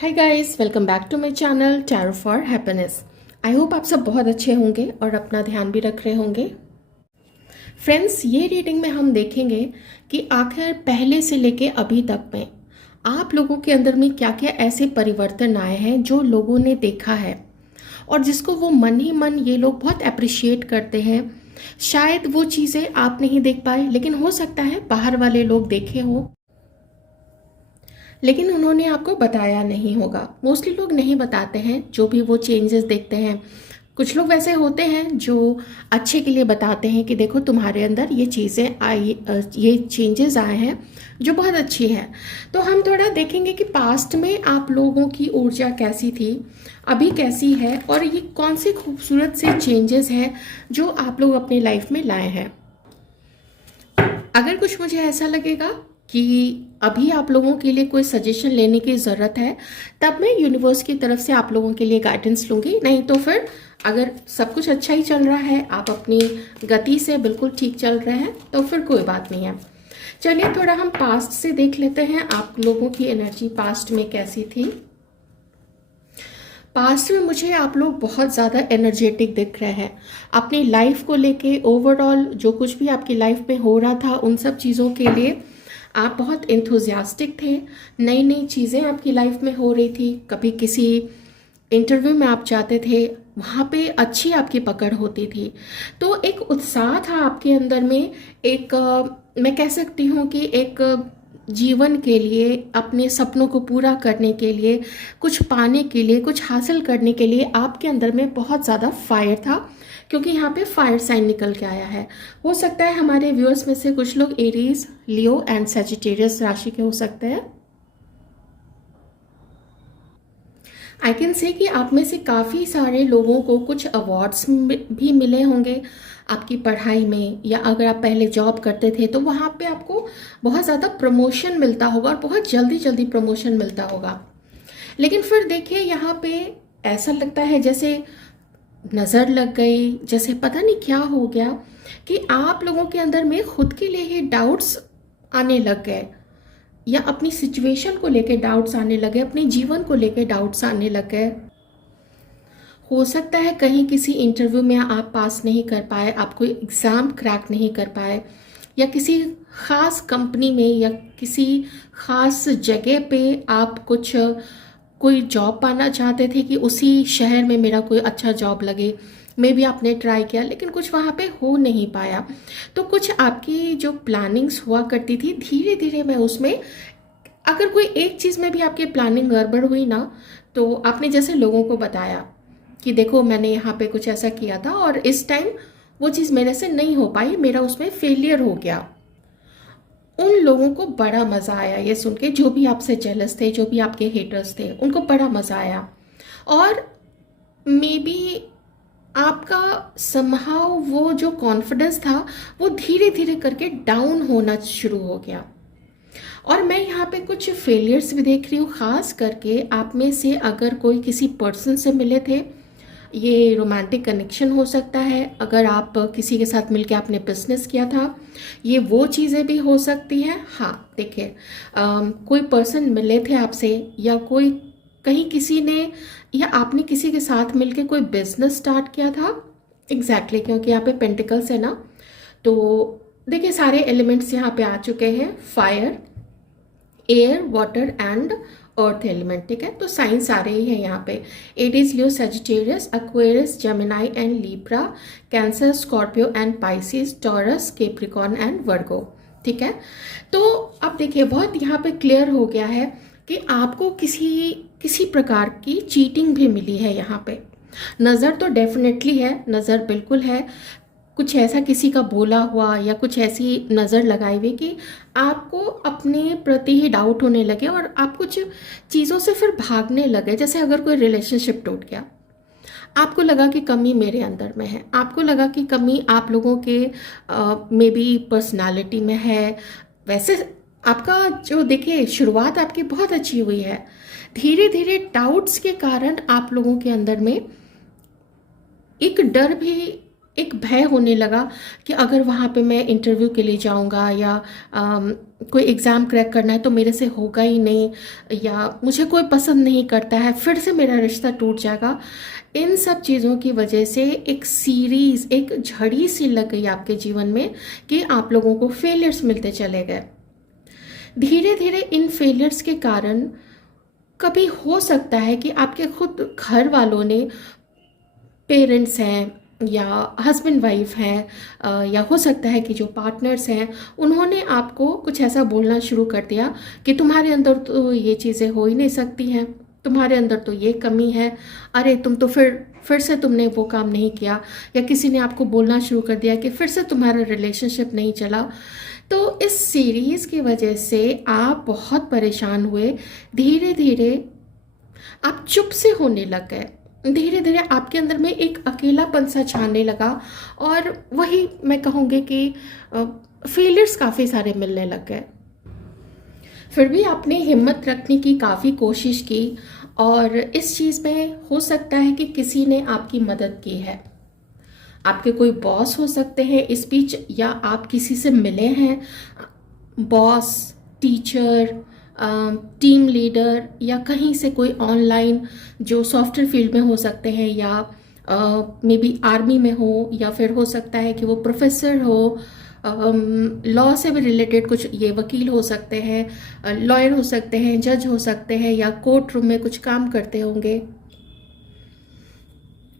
Hi guys, welcome back to my channel tarot for happiness. I hope आप सब बहुत अच्छे होंगे और अपना ध्यान भी रख रहे होंगे। फ्रेंड्स, ये रीडिंग में हम देखेंगे कि आखिर पहले से लेके अभी तक में आप लोगों के अंदर में क्या क्या ऐसे परिवर्तन आए हैं जो लोगों ने देखा है और जिसको वो मन ही मन ये लोग बहुत अप्रिशिएट करते हैं। शायद वो चीज़ें आप नहीं देख पाए, लेकिन हो सकता है बाहर वाले लोग देखे हो, लेकिन उन्होंने आपको बताया नहीं होगा। मोस्टली लोग नहीं बताते हैं जो भी वो चेंजेस देखते हैं। कुछ लोग वैसे होते हैं जो अच्छे के लिए बताते हैं कि देखो तुम्हारे अंदर ये चीज़ें आई, ये चेंजेस आए हैं जो बहुत अच्छी है। तो हम थोड़ा देखेंगे कि पास्ट में आप लोगों की ऊर्जा कैसी थी, अभी कैसी है, और ये कौन से खूबसूरत से चेंजेस हैं जो आप लोग अपनी लाइफ में लाए हैं। अगर कुछ मुझे ऐसा लगेगा कि अभी आप लोगों के लिए कोई सजेशन लेने की ज़रूरत है, तब मैं यूनिवर्स की तरफ से आप लोगों के लिए गाइडेंस लूँगी। नहीं तो फिर अगर सब कुछ अच्छा ही चल रहा है, आप अपनी गति से बिल्कुल ठीक चल रहे हैं, तो फिर कोई बात नहीं है। चलिए थोड़ा हम पास्ट से देख लेते हैं आप लोगों की एनर्जी पास्ट में कैसी थी। पास्ट में मुझे आप लोग बहुत ज़्यादा एनर्जेटिक दिख रहे हैं। अपनी लाइफ को लेके ओवरऑल जो कुछ भी आपकी लाइफ में हो रहा था उन सब चीज़ों के लिए आप बहुत इंथुजियास्टिक थे। नई नई चीज़ें आपकी लाइफ में हो रही थी। कभी किसी इंटरव्यू में आप जाते थे, वहाँ पे अच्छी आपकी पकड़ होती थी। तो एक उत्साह था आपके अंदर में, एक मैं कह सकती हूँ कि एक जीवन के लिए, अपने सपनों को पूरा करने के लिए, कुछ पाने के लिए, कुछ हासिल करने के लिए आपके अंदर में बहुत ज़्यादा फायर था। क्योंकि यहाँ पे फायर साइन निकल के आया है। हो सकता है हमारे व्यूअर्स में से कुछ लोग एरीज, लियो एंड सजिटेरियस राशि के हो सकते हैं। आई कैन से कि आप में से काफ़ी सारे लोगों को कुछ अवार्ड्स भी मिले होंगे आपकी पढ़ाई में, या अगर आप पहले जॉब करते थे तो वहाँ पे आपको बहुत ज़्यादा प्रमोशन मिलता होगा और बहुत जल्दी जल्दी प्रमोशन मिलता होगा। लेकिन फिर देखिए यहाँ पे ऐसा लगता है जैसे नज़र लग गई, जैसे पता नहीं क्या हो गया कि आप लोगों के अंदर में खुद के लिए ही डाउट्स आने लग गए, या अपनी सिचुएशन को लेके डाउट्स आने लगे, अपने जीवन को लेके डाउट्स आने लग गए। हो सकता है कहीं किसी इंटरव्यू में आप पास नहीं कर पाए, आप कोई एग्ज़ाम क्रैक नहीं कर पाए, या किसी ख़ास कंपनी में या किसी ख़ास जगह पे आप कुछ कोई जॉब पाना चाहते थे कि उसी शहर में मेरा कोई अच्छा जॉब लगे। मे भी आपने ट्राई किया लेकिन कुछ वहाँ पे हो नहीं पाया। तो कुछ आपकी जो प्लानिंग्स हुआ करती थी, धीरे धीरे मैं उसमें, अगर कोई एक चीज़ में भी आपकी प्लानिंग गड़बड़ हुई ना, तो आपने जैसे लोगों को बताया कि देखो मैंने यहाँ पे कुछ ऐसा किया था और इस टाइम वो चीज़ मेरे से नहीं हो पाई, मेरा उसमें फेलियर हो गया। उन लोगों को बड़ा मज़ा आया ये सुन के, जो भी आपसे जेलस थे, जो भी आपके हेटर्स थे, उनको बड़ा मज़ा आया। और मे बी आपका समहाउ वो जो कॉन्फिडेंस था वो धीरे धीरे करके डाउन होना शुरू हो गया। और मैं यहाँ पे कुछ फेलियर्स भी देख रही हूँ, ख़ास करके आप में से अगर कोई किसी पर्सन से मिले थे, ये रोमांटिक कनेक्शन हो सकता है। अगर आप किसी के साथ मिलके आपने बिजनेस किया था, ये वो चीज़ें भी हो सकती हैं। हाँ देखिए, कोई पर्सन मिले थे आपसे, या कोई कहीं किसी ने, या आपने किसी के साथ मिलके कोई बिजनेस स्टार्ट किया था। एग्जैक्टली क्योंकि यहाँ पे पेंटिकल्स है ना, तो देखिए सारे एलिमेंट्स यहाँ पे आ चुके हैं, fire, air, water and earth element. ठीक है, तो साइंस आ रही है यहाँ पे। Aries, Leo, Sagittarius, Aquarius, Gemini and Libra, cancer, Scorpio and Pisces, taurus, Capricorn and वर्गो। ठीक है, तो अब देखिए बहुत यहाँ पे क्लियर हो गया है कि आपको किसी किसी प्रकार की चीटिंग भी मिली है यहाँ पे। नज़र तो डेफिनेटली है, नज़र बिल्कुल है। कुछ ऐसा किसी का बोला हुआ या कुछ ऐसी नज़र लगाई हुई कि आपको अपने प्रति ही डाउट होने लगे और आप कुछ चीज़ों से फिर भागने लगे। जैसे अगर कोई रिलेशनशिप टूट गया, आपको लगा कि कमी मेरे अंदर में है, आपको लगा कि कमी आप लोगों के मे बी पर्सनालिटी में है। वैसे आपका जो देखिए शुरुआत आपकी बहुत अच्छी हुई है, धीरे धीरे डाउट्स के कारण आप लोगों के अंदर में एक डर भी एक भय होने लगा कि अगर वहाँ पे मैं इंटरव्यू के लिए जाऊँगा या कोई एग्ज़ाम क्रैक करना है तो मेरे से होगा ही नहीं, या मुझे कोई पसंद नहीं करता है, फिर से मेरा रिश्ता टूट जाएगा। इन सब चीज़ों की वजह से एक सीरीज़, एक झड़ी सी लग गई आपके जीवन में कि आप लोगों को फेलियर्स मिलते चले गए। धीरे धीरे इन फेलियर्स के कारण कभी हो सकता है कि आपके खुद घर वालों ने, पेरेंट्स हैं या हस्बैंड वाइफ हैं, या हो सकता है कि जो पार्टनर्स हैं, उन्होंने आपको कुछ ऐसा बोलना शुरू कर दिया कि तुम्हारे अंदर तो ये चीज़ें हो ही नहीं सकती हैं, तुम्हारे अंदर तो ये कमी है, अरे तुम तो फिर से तुमने वो काम नहीं किया, या किसी ने आपको बोलना शुरू कर दिया कि फिर से तुम्हारा रिलेशनशिप नहीं चला। तो इस सीरीज़ की वजह से आप बहुत परेशान हुए, धीरे धीरे आप चुप से होने लग गए, धीरे धीरे आपके अंदर में एक अकेलापन सा छाने लगा, और वही मैं कहूँगी कि फेलियर्स काफ़ी सारे मिलने लग गए। फिर भी आपने हिम्मत रखने की काफ़ी कोशिश की, और इस चीज़ में हो सकता है कि किसी ने आपकी मदद की है। आपके कोई बॉस हो सकते हैं इस बीच, या आप किसी से मिले हैं, बॉस, टीचर, टीम लीडर, या कहीं से कोई ऑनलाइन जो सॉफ्टवेयर फील्ड में हो सकते हैं, या मे बी आर्मी में हो, या फिर हो सकता है कि वो प्रोफेसर हो, लॉ से भी रिलेटेड कुछ, ये वकील हो सकते हैं, लॉयर हो सकते हैं, जज हो सकते हैं, या कोर्ट रूम में कुछ काम करते होंगे।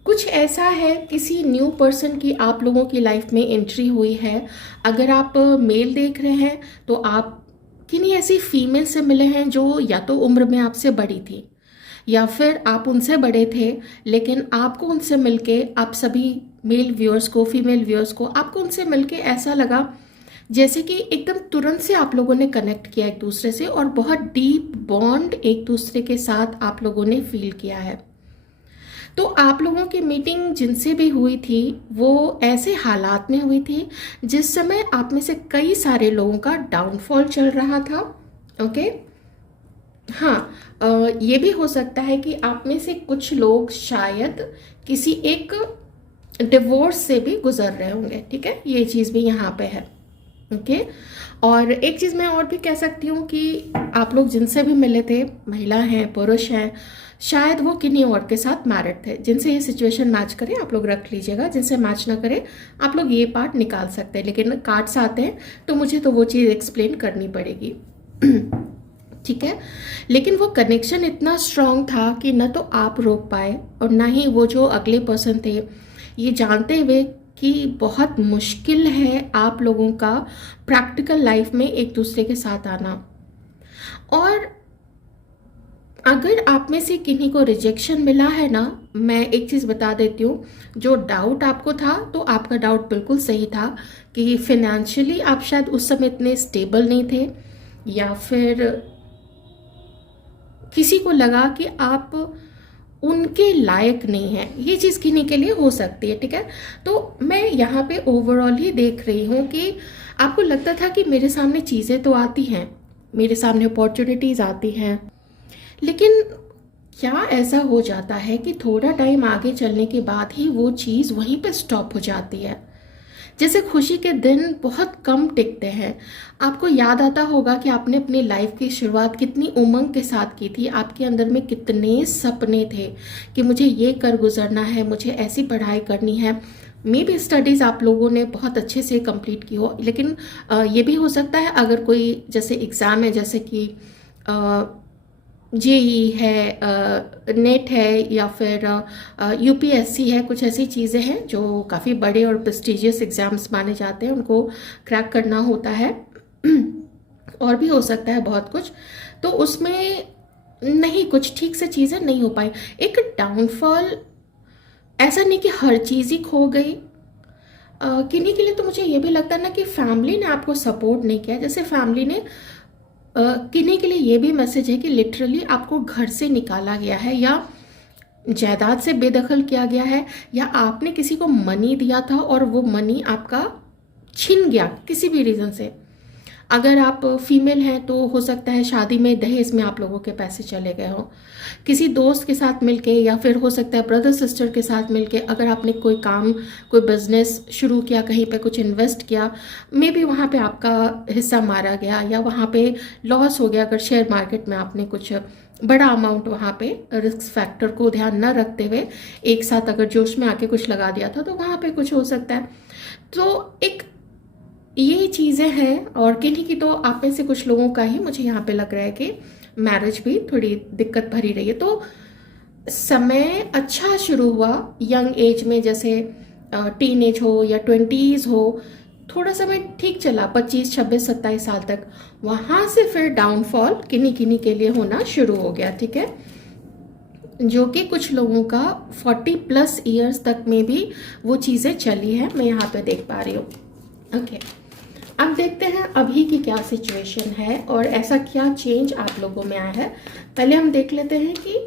कुछ ऐसा है, किसी न्यू पर्सन की आप लोगों की लाइफ में एंट्री हुई है। अगर आप मेल देख रहे हैं तो आप किन्हीं ऐसी फीमेल से मिले हैं जो या तो उम्र में आपसे बड़ी थी, या फिर आप उनसे बड़े थे, लेकिन आपको उनसे मिलके, आप सभी मेल व्यूअर्स को, फीमेल व्यूअर्स को, आपको उनसे मिलके ऐसा लगा जैसे कि एकदम तुरंत से आप लोगों ने कनेक्ट किया एक दूसरे से, और बहुत डीप बॉन्ड एक दूसरे के साथ आप लोगों ने फील किया है। तो आप लोगों की मीटिंग जिनसे भी हुई थी वो ऐसे हालात में हुई थी जिस समय आप में से कई सारे लोगों का डाउनफॉल चल रहा था। ओके, हाँ, ये भी हो सकता है कि आप में से कुछ लोग शायद किसी एक डिवोर्स से भी गुजर रहे होंगे। ठीक है, ये चीज़ भी यहाँ पे है। ओके, और एक चीज़ मैं और भी कह सकती हूँ कि आप लोग जिनसे भी मिले थे, महिला हैं, पुरुष हैं, शायद वो किन्हीं और के साथ मैरिड थे। जिनसे ये सिचुएशन मैच करे आप लोग रख लीजिएगा, जिनसे मैच ना करे आप लोग ये पार्ट निकाल सकते हैं, लेकिन कार्ड्स आते हैं तो मुझे तो वो चीज़ एक्सप्लेन करनी पड़ेगी। ठीक है, लेकिन वो कनेक्शन इतना स्ट्रांग था कि न तो आप रोक पाए, और ना ही वो जो अगले पर्सन थे, ये जानते हुए कि बहुत मुश्किल है आप लोगों का प्रैक्टिकल लाइफ में एक दूसरे के साथ आना। और अगर आप में से किन्हीं को रिजेक्शन मिला है ना, मैं एक चीज़ बता देती हूँ, जो डाउट आपको था तो आपका डाउट बिल्कुल सही था कि फिनेंशियली आप शायद उस समय इतने स्टेबल नहीं थे, या फिर किसी को लगा कि आप उनके लायक नहीं है। ये चीज़ किन्हीं के लिए हो सकती है। ठीक है, तो मैं यहाँ पे ओवरऑल ही देख रही हूँ कि आपको लगता था कि मेरे सामने चीज़ें तो आती हैं, मेरे सामने अपॉर्चुनिटीज़ आती हैं, लेकिन क्या ऐसा हो जाता है कि थोड़ा टाइम आगे चलने के बाद ही वो चीज़ वहीं पे स्टॉप हो जाती है। जैसे खुशी के दिन बहुत कम टिकते हैं। आपको याद आता होगा कि आपने अपनी लाइफ की शुरुआत कितनी उमंग के साथ की थी, आपके अंदर में कितने सपने थे कि मुझे ये कर गुजरना है, मुझे ऐसी पढ़ाई करनी है। मे बी स्टडीज़ आप लोगों ने बहुत अच्छे से कंप्लीट की हो, लेकिन ये भी हो सकता है अगर कोई जैसे एग्ज़ाम है, जैसे कि जेई है, नेट है, या फिर यूपीएससी है, कुछ ऐसी चीज़ें हैं जो काफ़ी बड़े और प्रेस्टिजियस एग्ज़ाम्स माने जाते हैं, उनको क्रैक करना होता है। और भी हो सकता है बहुत कुछ, तो उसमें नहीं, कुछ ठीक से चीज़ें नहीं हो पाई। एक डाउनफॉल ऐसा नहीं कि हर चीज़ ही खो गई। किन्हीं के लिए तो मुझे ये भी लगता है ना कि फैमिली ने आपको सपोर्ट नहीं किया। जैसे फैमिली ने किन्हीं के लिए ये भी मैसेज है कि लिटरली आपको घर से निकाला गया है, या जायदाद से बेदखल किया गया है, या आपने किसी को मनी दिया था और वो मनी आपका छिन गया किसी भी रीज़न से। अगर आप फीमेल हैं तो हो सकता है शादी में दहेज में आप लोगों के पैसे चले गए हों, किसी दोस्त के साथ मिलके, या फिर हो सकता है ब्रदर सिस्टर के साथ मिलके अगर आपने कोई काम, कोई बिजनेस शुरू किया, कहीं पे कुछ इन्वेस्ट किया, मे बी वहाँ पे आपका हिस्सा मारा गया या वहाँ पे लॉस हो गया। अगर शेयर मार्केट में आपने कुछ बड़ा अमाउंट वहाँ पे रिस्क फैक्टर को ध्यान न रखते हुए एक साथ अगर जोश में आके कुछ लगा दिया था, तो वहाँ पे कुछ हो सकता है। तो एक ये चीज़ें हैं, और किन्हीं की तो आप में से कुछ लोगों का ही मुझे यहाँ पे लग रहा है कि मैरिज भी थोड़ी दिक्कत भरी रही है। तो समय अच्छा शुरू हुआ यंग एज में, जैसे टीन एज हो या 20s हो, थोड़ा समय ठीक चला 25, 26, 27 साल तक। वहाँ से फिर डाउनफॉल किन्हीं किन्हीं के लिए होना शुरू हो गया, ठीक है, जो कि कुछ लोगों का 40+ ईयर्स तक में भी वो चीज़ें चली हैं, मैं यहाँ पे देख पा रही हूँ। ओके, अब देखते हैं अभी की क्या सिचुएशन है और ऐसा क्या चेंज आप लोगों में आया है। पहले हम देख लेते हैं कि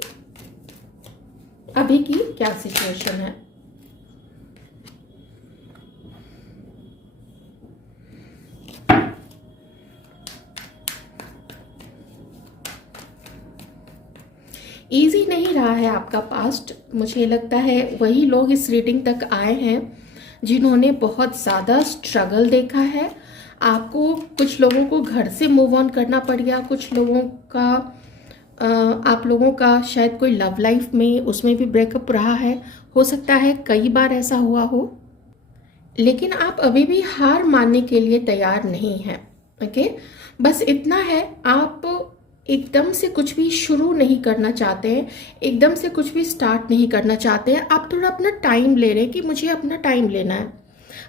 अभी की क्या सिचुएशन है। इजी नहीं रहा है आपका पास्ट। मुझे लगता है वही लोग इस रीडिंग तक आए हैं जिन्होंने बहुत ज़्यादा स्ट्रगल देखा है। आपको, कुछ लोगों को घर से मूव ऑन करना पड़ गया, कुछ लोगों का आप लोगों का शायद कोई लव लाइफ में उसमें भी ब्रेकअप रहा है, हो सकता है कई बार ऐसा हुआ हो, लेकिन आप अभी भी हार मानने के लिए तैयार नहीं हैं। ओके, बस इतना है, आप एकदम से कुछ भी शुरू नहीं करना चाहते हैं, एकदम से कुछ भी स्टार्ट नहीं करना चाहते हैं। आप थोड़ा अपना टाइम ले रहे हैं कि मुझे अपना टाइम लेना है,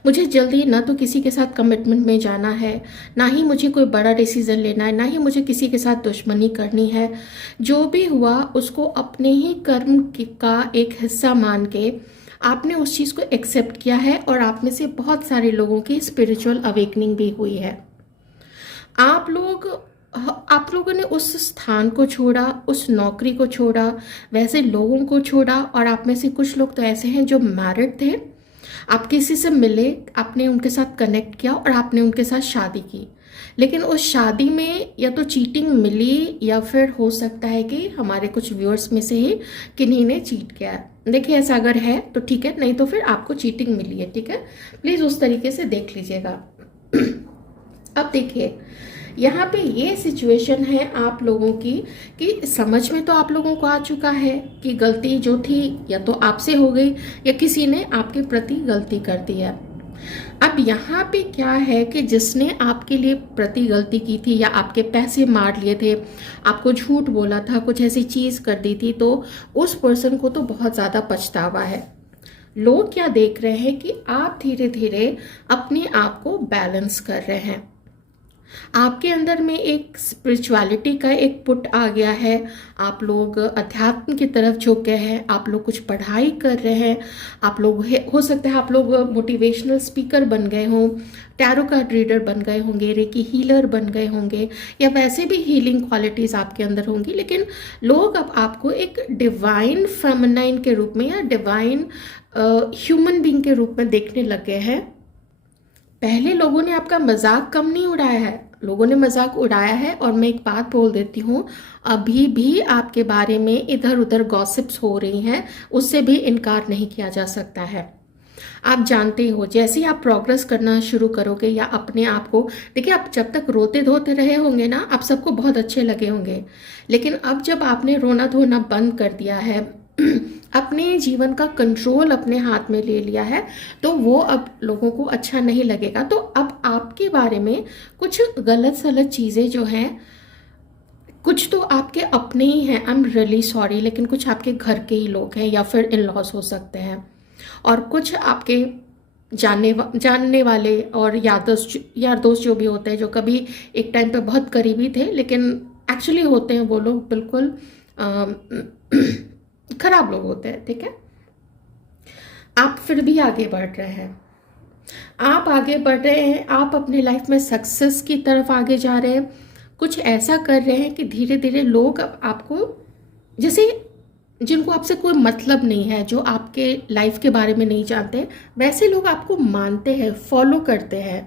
मुझे जल्दी ना तो किसी के साथ कमिटमेंट में जाना है, ना ही मुझे कोई बड़ा डिसीजन लेना है, ना ही मुझे किसी के साथ दुश्मनी करनी है। जो भी हुआ उसको अपने ही कर्म का एक हिस्सा मान के आपने उस चीज़ को एक्सेप्ट किया है, और आप में से बहुत सारे लोगों की स्पिरिचुअल अवेकनिंग भी हुई है। आप लोगों ने उस स्थान को छोड़ा, उस नौकरी को छोड़ा, वैसे लोगों को छोड़ा, और आप में से कुछ लोग तो ऐसे हैं जो मैरिड थे, आप किसी से मिले, आपने उनके साथ कनेक्ट किया और आपने उनके साथ शादी की, लेकिन उस शादी में या तो चीटिंग मिली या फिर हो सकता है कि हमारे कुछ व्यूअर्स में से ही किन्हीं ने चीट किया है। देखिए, ऐसा अगर है तो ठीक है, नहीं तो फिर आपको चीटिंग मिली है, ठीक है, प्लीज़ उस तरीके से देख लीजिएगा। अब देखिए, यहाँ पे ये सिचुएशन है आप लोगों की कि समझ में तो आप लोगों को आ चुका है कि गलती जो थी या तो आपसे हो गई या किसी ने आपके प्रति गलती कर दी है। अब यहाँ पे क्या है कि जिसने आपके लिए प्रति गलती की थी या आपके पैसे मार लिए थे, आपको झूठ बोला था, कुछ ऐसी चीज़ कर दी थी, तो उस पर्सन को तो बहुत ज़्यादा पछतावा है। लोग क्या देख रहे हैं कि आप धीरे धीरे अपने आप को बैलेंस कर रहे हैं, आपके अंदर में एक स्पिरिचुअलिटी का एक पुट आ गया है, आप लोग अध्यात्म की तरफ झुक गए हैं, आप लोग कुछ पढ़ाई कर रहे हैं, आप लोग हो सकता है आप लोग मोटिवेशनल स्पीकर बन गए हों, टैरो कार्ड रीडर बन गए होंगे, रेकी हीलर बन गए होंगे, या वैसे भी हीलिंग क्वालिटीज़ आपके अंदर होंगी, लेकिन लोग अब आपको एक डिवाइन फेमिनाइन के रूप में या डिवाइन ह्यूमन बीइंग के रूप में देखने लग गए हैं। पहले लोगों ने आपका मजाक कम नहीं उड़ाया है, लोगों ने मजाक उड़ाया है। और मैं एक बात बोल देती हूँ, अभी भी आपके बारे में इधर उधर गॉसिप्स हो रही हैं, उससे भी इनकार नहीं किया जा सकता है। आप जानते हो, जैसे ही आप प्रोग्रेस करना शुरू करोगे या अपने आप को, देखिए, आप जब तक रोते धोते रहे होंगे ना, आप सबको बहुत अच्छे लगे होंगे, लेकिन अब जब आपने रोना धोना बंद कर दिया है, अपने जीवन का कंट्रोल अपने हाथ में ले लिया है, तो वो अब लोगों को अच्छा नहीं लगेगा। तो अब आपके बारे में कुछ गलत सलत चीज़ें जो हैं, कुछ तो आपके अपने ही हैं, आई एम रियली सॉरी, लेकिन कुछ आपके घर के ही लोग हैं या फिर इन लॉज हो सकते हैं, और कुछ आपके जानने वाले और यार दोस्त जो भी होते हैं, जो कभी एक टाइम पे बहुत करीबी थे, लेकिन एक्चुअली होते हैं वो लोग बिल्कुल खराब लोग होते हैं, ठीक है। आप फिर भी आगे बढ़ रहे हैं, आप आगे बढ़ रहे हैं, आप अपने लाइफ में सक्सेस की तरफ आगे जा रहे हैं, कुछ ऐसा कर रहे हैं कि धीरे धीरे लोग अब आपको, जैसे जिनको आपसे कोई मतलब नहीं है, जो आपके लाइफ के बारे में नहीं जानते, वैसे लोग आपको मानते हैं, फॉलो करते हैं।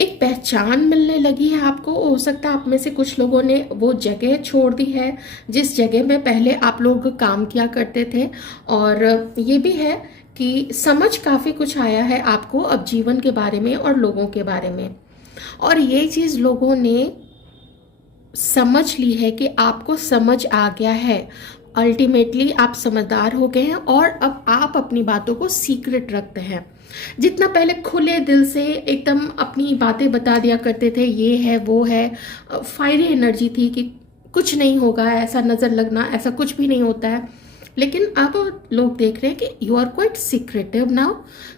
एक पहचान मिलने लगी है आपको। हो सकता है आप में से कुछ लोगों ने वो जगह छोड़ दी है जिस जगह में पहले आप लोग काम किया करते थे। और ये भी है कि समझ काफ़ी कुछ आया है आपको अब जीवन के बारे में और लोगों के बारे में। और ये चीज़ लोगों ने समझ ली है कि आपको समझ आ गया है। अल्टीमेटली आप समझदार हो गए हैं और अब आप अपनी बातों को सीक्रेट रखते हैं। जितना पहले खुले दिल से एकदम अपनी बातें बता दिया करते थे, ये है वो है, फायरी एनर्जी थी कि कुछ नहीं होगा, ऐसा नज़र लगना, ऐसा कुछ भी नहीं होता है। लेकिन अब लोग देख रहे हैं कि you are quite secretive now.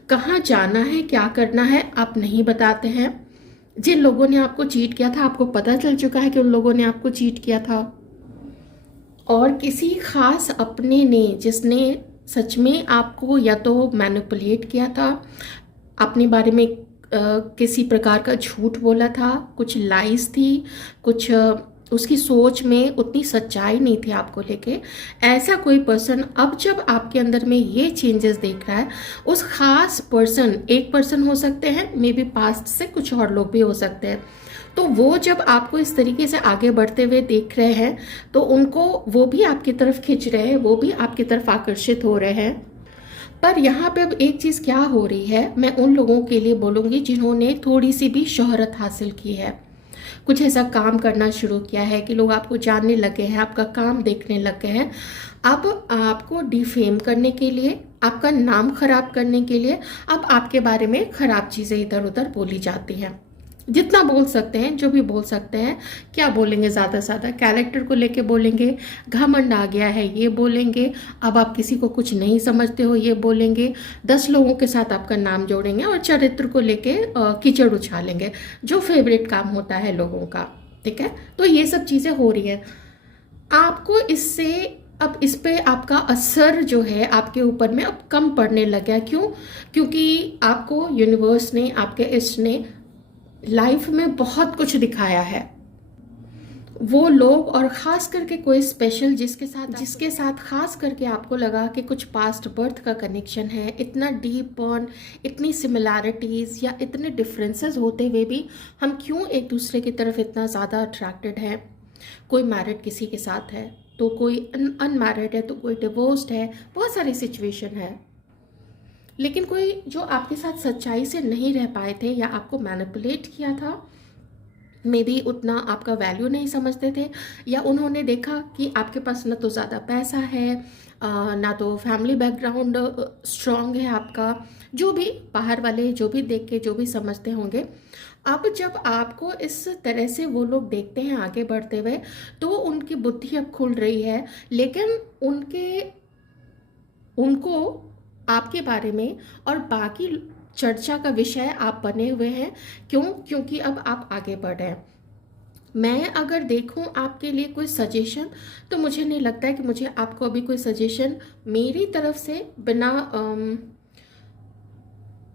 कहाँ जाना है, क्या करना है, आप नहीं बताते हैं। जिन लोगों ने आपको चीट किया था, आपको पता चल चुका है कि उन लोगों ने आपको चीट किया था। और किसी खास अपने ने, जिसने सच में आपको या तो मैनिपुलेट किया था, अपने बारे में किसी प्रकार का झूठ बोला था, कुछ लाइज थी, कुछ उसकी सोच में उतनी सच्चाई नहीं थी आपको लेके, ऐसा कोई पर्सन अब जब आपके अंदर में ये चेंजेस देख रहा है, उस खास पर्सन, एक पर्सन हो सकते हैं, मे बी पास्ट से कुछ और लोग भी हो सकते हैं, तो वो जब आपको इस तरीके से आगे बढ़ते हुए देख रहे हैं तो उनको, वो भी आपकी तरफ खिंच रहे हैं, वो भी आपकी तरफ आकर्षित हो रहे हैं। पर यहाँ पे अब एक चीज़ क्या हो रही है, मैं उन लोगों के लिए बोलूँगी जिन्होंने थोड़ी सी भी शोहरत हासिल की है, कुछ ऐसा काम करना शुरू किया है कि लोग आपको जानने लगे हैं, आपका काम देखने लगे हैं। अब आपको डिफेम करने के लिए, आपका नाम खराब करने के लिए अब आपके बारे में खराब चीज़ें इधर उधर बोली जाती हैं। जितना बोल सकते हैं, जो भी बोल सकते हैं, क्या बोलेंगे, ज़्यादा से ज़्यादा कैरेक्टर को लेके बोलेंगे, घमंड आ गया है ये बोलेंगे, अब आप किसी को कुछ नहीं समझते हो ये बोलेंगे, 10 लोगों के साथ आपका नाम जोड़ेंगे और चरित्र को लेके कीचड़ उछालेंगे, जो फेवरेट काम होता है लोगों का। ठीक है, तो ये सब चीज़ें हो रही है। आपको इससे, अब इस पे आपका असर जो है आपके ऊपर में अब कम पड़ने लगा। क्यों? क्योंकि आपको यूनिवर्स ने, आपके इष्ट ने लाइफ में बहुत कुछ दिखाया है। वो लोग, और ख़ास करके कोई स्पेशल जिसके साथ ख़ास करके आपको लगा कि कुछ पास्ट बर्थ का कनेक्शन है, इतना डीप बॉन्ड, इतनी सिमिलैरिटीज़ या इतने डिफरेंसेस होते हुए भी हम क्यों एक दूसरे की तरफ इतना ज़्यादा अट्रैक्टेड है। कोई मैरिड किसी के साथ है, तो कोई अनमैरिड है, तो कोई डिवोर्स्ड है, बहुत सारी सिचुएशन है। लेकिन कोई जो आपके साथ सच्चाई से नहीं रह पाए थे या आपको मैनिपुलेट किया था, मे बी उतना आपका वैल्यू नहीं समझते थे, या उन्होंने देखा कि आपके पास ना तो ज़्यादा पैसा है, ना तो फैमिली बैकग्राउंड स्ट्रॉन्ग है आपका, जो भी बाहर वाले जो भी देख के जो भी समझते होंगे। अब जब आपको इस तरह से वो लोग देखते हैं आगे बढ़ते हुए, तो उनकी बुद्धि अब खुल रही है। लेकिन उनको आपके बारे में और बाकी चर्चा का विषय आप बने हुए हैं। क्यों? क्योंकि अब आप आगे बढ़ रहे हैं। मैं अगर देखूं आपके लिए कोई सजेशन, तो मुझे नहीं लगता है कि मुझे आपको अभी कोई सजेशन मेरी तरफ से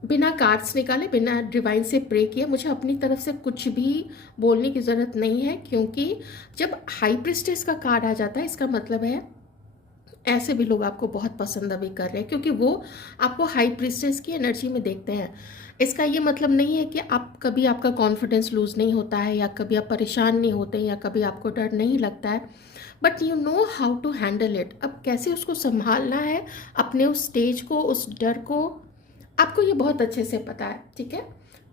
बिना कार्ड्स निकाले, बिना डिवाइन से प्रे किए, मुझे अपनी तरफ से कुछ भी बोलने की ज़रूरत नहीं है। क्योंकि जब हाई प्रिस्टेस का कार्ड आ जाता है, इसका मतलब है ऐसे भी लोग आपको बहुत पसंद अभी कर रहे हैं, क्योंकि वो आपको हाई प्रिस्टेस की एनर्जी में देखते हैं। इसका ये मतलब नहीं है कि आप कभी, आपका कॉन्फिडेंस लूज नहीं होता है, या कभी आप परेशान नहीं होते, या कभी आपको डर नहीं लगता है, but you know how to handle it. अब कैसे उसको संभालना है, अपने उस स्टेज को, उस डर को, आपको ये बहुत अच्छे से पता है। ठीक है,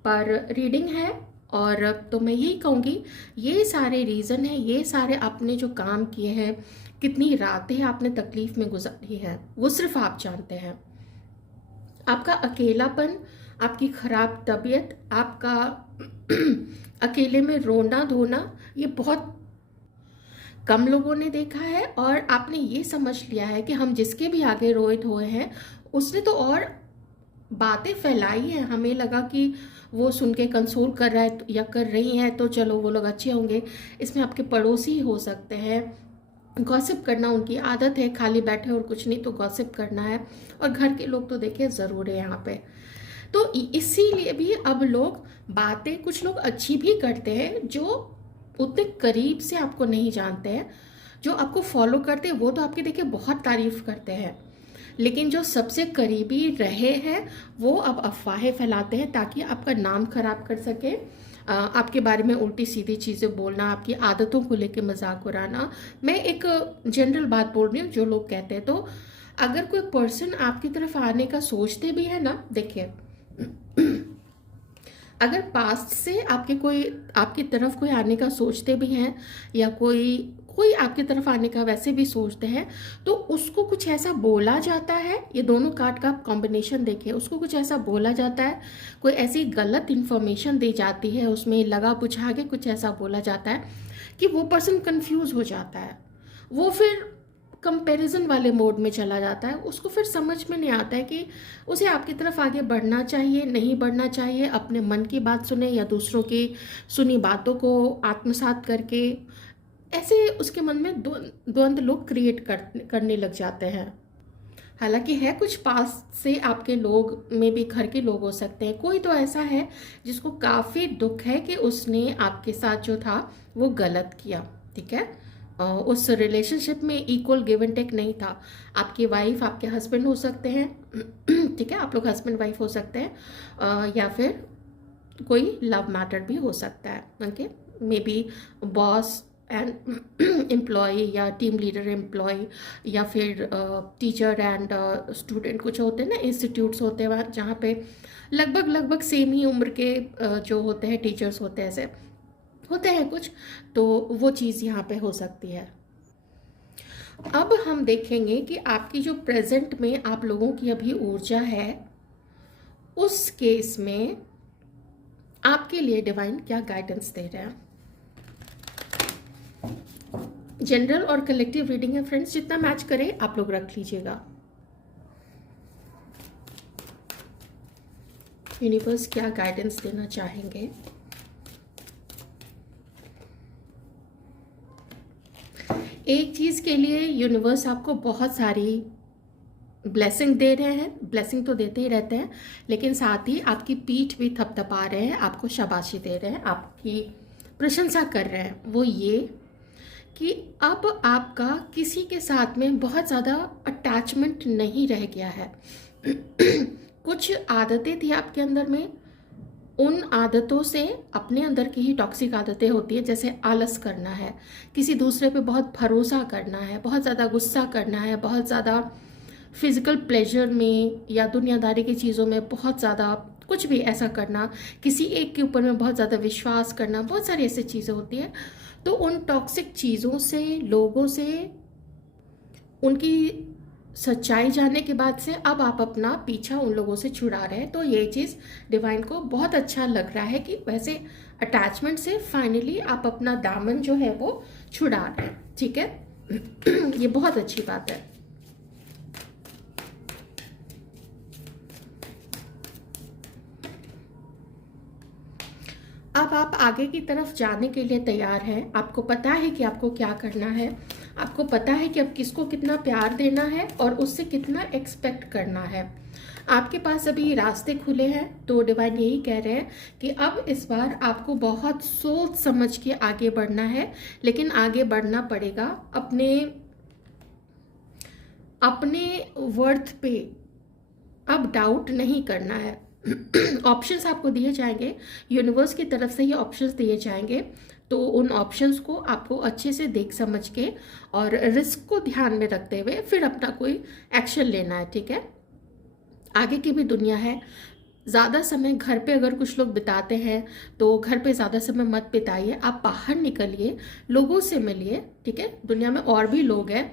पर रीडिंग है, और तो मैं यही कहूँगी, ये सारे रीज़न है, ये सारे आपने जो काम किए हैं, कितनी रातें आपने तकलीफ में गुजारी है, वो सिर्फ आप जानते हैं। आपका अकेलापन, आपकी खराब तबीयत, आपका अकेले में रोना धोना, ये बहुत कम लोगों ने देखा है। और आपने ये समझ लिया है कि हम जिसके भी आगे रोए धोए हैं, उसने तो और बातें फैलाई हैं। हमें लगा कि वो सुन के कंसोल कर रहा है या कर रही हैं, तो चलो वो लोग अच्छे होंगे। इसमें आपके पड़ोसी हो सकते हैं, गॉसिप करना उनकी आदत है, खाली बैठे और कुछ नहीं तो गॉसिप करना है। और घर के लोग तो देखिए ज़रूर है यहाँ पे। तो इसीलिए भी अब लोग बातें, कुछ लोग अच्छी भी करते हैं जो उतने करीब से आपको नहीं जानते हैं, जो आपको फॉलो करते हैं वो तो आपकी देखिए बहुत तारीफ करते हैं, लेकिन जो सबसे करीबी रहे हैं वो अब अफवाहें फैलाते हैं ताकि आपका नाम खराब कर सके, आपके बारे में उल्टी सीधी चीज़ें बोलना, आपकी आदतों को लेके मजाक उड़ाना। मैं एक जनरल बात बोल रही हूँ जो लोग कहते हैं। तो अगर कोई पर्सन आपकी तरफ आने का सोचते भी है ना, देखिए अगर पास्ट से आपकी तरफ कोई आने का सोचते भी हैं, या कोई कोई आपकी तरफ आने का वैसे भी सोचते हैं, तो उसको कुछ ऐसा बोला जाता है, ये दोनों कार्ड का आप कॉम्बिनेशन देखिए, उसको कुछ ऐसा बोला जाता है, कोई ऐसी गलत इन्फॉर्मेशन दी जाती है, उसमें लगा बुझा के कुछ ऐसा बोला जाता है कि वो पर्सन कंफ्यूज हो जाता है। वो फिर कंपैरिजन वाले मोड में चला जाता है, उसको फिर समझ में नहीं आता है कि उसे आपकी तरफ आगे बढ़ना चाहिए, नहीं बढ़ना चाहिए, अपने मन की बात सुने या दूसरों की सुनी बातों को आत्मसात करके। ऐसे उसके मन में द्वंद्व लोग क्रिएट करने लग जाते हैं। हालांकि है कुछ पास से आपके लोग में भी घर के लोग हो सकते हैं, कोई तो ऐसा है जिसको काफ़ी दुख है कि उसने आपके साथ जो था वो गलत किया, ठीक है। उस रिलेशनशिप में इक्वल गिव एंड टेक नहीं था। आपकी वाइफ आपके हस्बैंड हो सकते हैं ठीक है, आप लोग हस्बैंड वाइफ हो सकते हैं, या फिर कोई लव मैटर भी हो सकता है, okay. Maybe boss and employee, या टीम लीडर एम्प्लॉय, या फिर टीचर एंड स्टूडेंट, कुछ होते हैं ना इंस्टीट्यूट्स होते हैं जहाँ पे लगभग सेम ही उम्र के जो होते हैं टीचर्स होते हैं, ऐसे होते हैं कुछ, तो वो चीज़ यहाँ पे हो सकती है। अब हम देखेंगे कि आपकी जो प्रेजेंट में आप लोगों की अभी ऊर्जा है, उस केस में आपके लिए डिवाइन क्या गाइडेंस दे रहे हैं। जनरल और कलेक्टिव रीडिंग है फ्रेंड्स, जितना मैच करे आप लोग रख लीजिएगा। यूनिवर्स क्या गाइडेंस देना चाहेंगे। एक चीज़ के लिए यूनिवर्स आपको बहुत सारी ब्लेसिंग दे रहे हैं, ब्लेसिंग तो देते ही रहते हैं, लेकिन साथ ही आपकी पीठ भी थपथपा रहे हैं, आपको शाबाशी दे रहे हैं, आपकी प्रशंसा कर रहे हैं। वो ये कि अब आपका किसी के साथ में बहुत ज़्यादा अटैचमेंट नहीं रह गया है। कुछ आदतें थी आपके अंदर में, उन आदतों से, अपने अंदर की ही टॉक्सिक आदतें होती है, जैसे आलस करना है, किसी दूसरे पे बहुत भरोसा करना है, बहुत ज़्यादा गुस्सा करना है, बहुत ज़्यादा फिजिकल प्लेजर में या दुनियादारी की चीज़ों में बहुत ज़्यादा कुछ भी ऐसा करना, किसी एक के ऊपर में बहुत ज़्यादा विश्वास करना, बहुत सारी ऐसी चीज़ें होती हैं। तो उन टॉक्सिक चीज़ों से, लोगों से, उनकी सच्चाई जानने के बाद से अब आप अपना पीछा उन लोगों से छुड़ा रहे हैं। तो ये चीज़ डिवाइन को बहुत अच्छा लग रहा है कि वैसे अटैचमेंट से फाइनली आप अपना दामन जो है वो छुड़ा रहे हैं, ठीक है। ये बहुत अच्छी बात है। अब आप आगे की तरफ जाने के लिए तैयार हैं। आपको पता है कि आपको क्या करना है, आपको पता है कि अब किसको कितना प्यार देना है और उससे कितना एक्सपेक्ट करना है। आपके पास अभी रास्ते खुले हैं। तो डिवाइन यही कह रहे हैं कि अब इस बार आपको बहुत सोच समझ के आगे बढ़ना है, लेकिन आगे बढ़ना पड़ेगा अपने वर्थ पे अब डाउट नहीं करना है। ऑप्शंस आपको दिए जाएंगे, यूनिवर्स की तरफ से ये ऑप्शंस दिए जाएंगे। तो उन ऑप्शंस को आपको अच्छे से देख समझ के और रिस्क को ध्यान में रखते हुए फिर अपना कोई एक्शन लेना है, ठीक है। आगे की भी दुनिया है। ज़्यादा समय घर पे अगर कुछ लोग बिताते हैं तो घर पे ज़्यादा समय मत बिताइए, आप बाहर निकलिए, लोगों से मिलिए, ठीक है। दुनिया में और भी लोग हैं,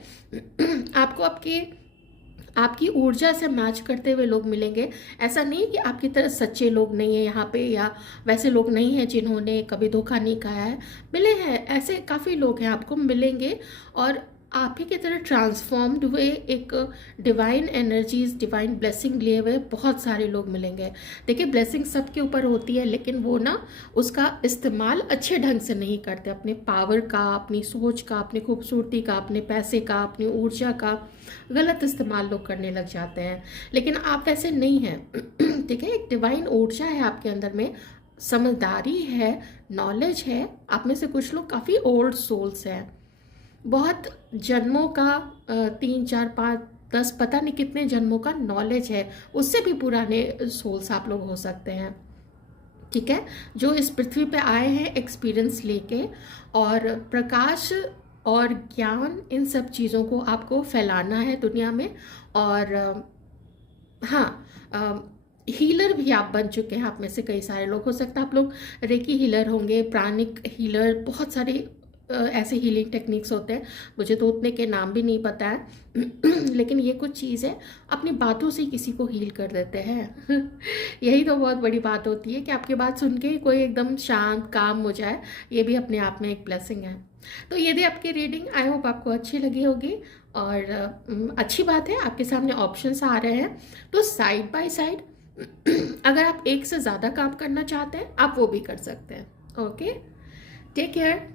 आपको आपकी ऊर्जा से मैच करते हुए लोग मिलेंगे। ऐसा नहीं कि आपकी तरह सच्चे लोग नहीं है यहाँ पे, या वैसे लोग नहीं हैं जिन्होंने कभी धोखा नहीं खाया है, मिले हैं, ऐसे काफ़ी लोग हैं, आपको मिलेंगे। और आप ही की तरह ट्रांसफॉर्म्ड हुए, एक डिवाइन एनर्जीज, डिवाइन ब्लेसिंग लिए हुए बहुत सारे लोग मिलेंगे। देखिए, ब्लेसिंग सबके ऊपर होती है, लेकिन वो ना उसका इस्तेमाल अच्छे ढंग से नहीं करते। अपने पावर का, अपनी सोच का, अपनी खूबसूरती का, अपने पैसे का, अपनी ऊर्जा का गलत इस्तेमाल लोग करने लग जाते हैं। लेकिन आप वैसे नहीं हैं, ठीक है। एक डिवाइन ऊर्जा है आपके अंदर में, समझदारी है, नॉलेज है। आप में से कुछ लोग काफ़ी ओल्ड सोल्स हैं, बहुत जन्मों का 3, 4, 5, 10 पता नहीं कितने जन्मों का नॉलेज है, उससे भी पुराने सोल्स आप लोग हो सकते हैं। ठीक है, जो इस पृथ्वी पे आए हैं एक्सपीरियंस लेके, और प्रकाश और ज्ञान इन सब चीज़ों को आपको फैलाना है दुनिया में। और हाँ, हीलर भी आप बन चुके हैं, आप में से कई सारे लोग, हो सकता है आप लोग रेकी हीलर होंगे, प्राणिक हीलर, बहुत सारे ऐसे हीलिंग टेक्निक्स होते हैं, मुझे तो उतने के नाम भी नहीं पता है लेकिन ये कुछ चीज़ है, अपनी बातों से किसी को हील कर देते हैं यही तो बहुत बड़ी बात होती है कि आपकी बात सुन के ही कोई एकदम शांत काम हो जाए, ये भी अपने आप में एक ब्लेसिंग है। तो ये थी आपकी रीडिंग, आई होप आपको अच्छी लगी होगी। और अच्छी बात है आपके सामने ऑप्शंस आ रहे हैं, तो साइड बाय साइड अगर आप एक से ज़्यादा काम करना चाहते हैं आप वो भी कर सकते हैं। Okay, take care.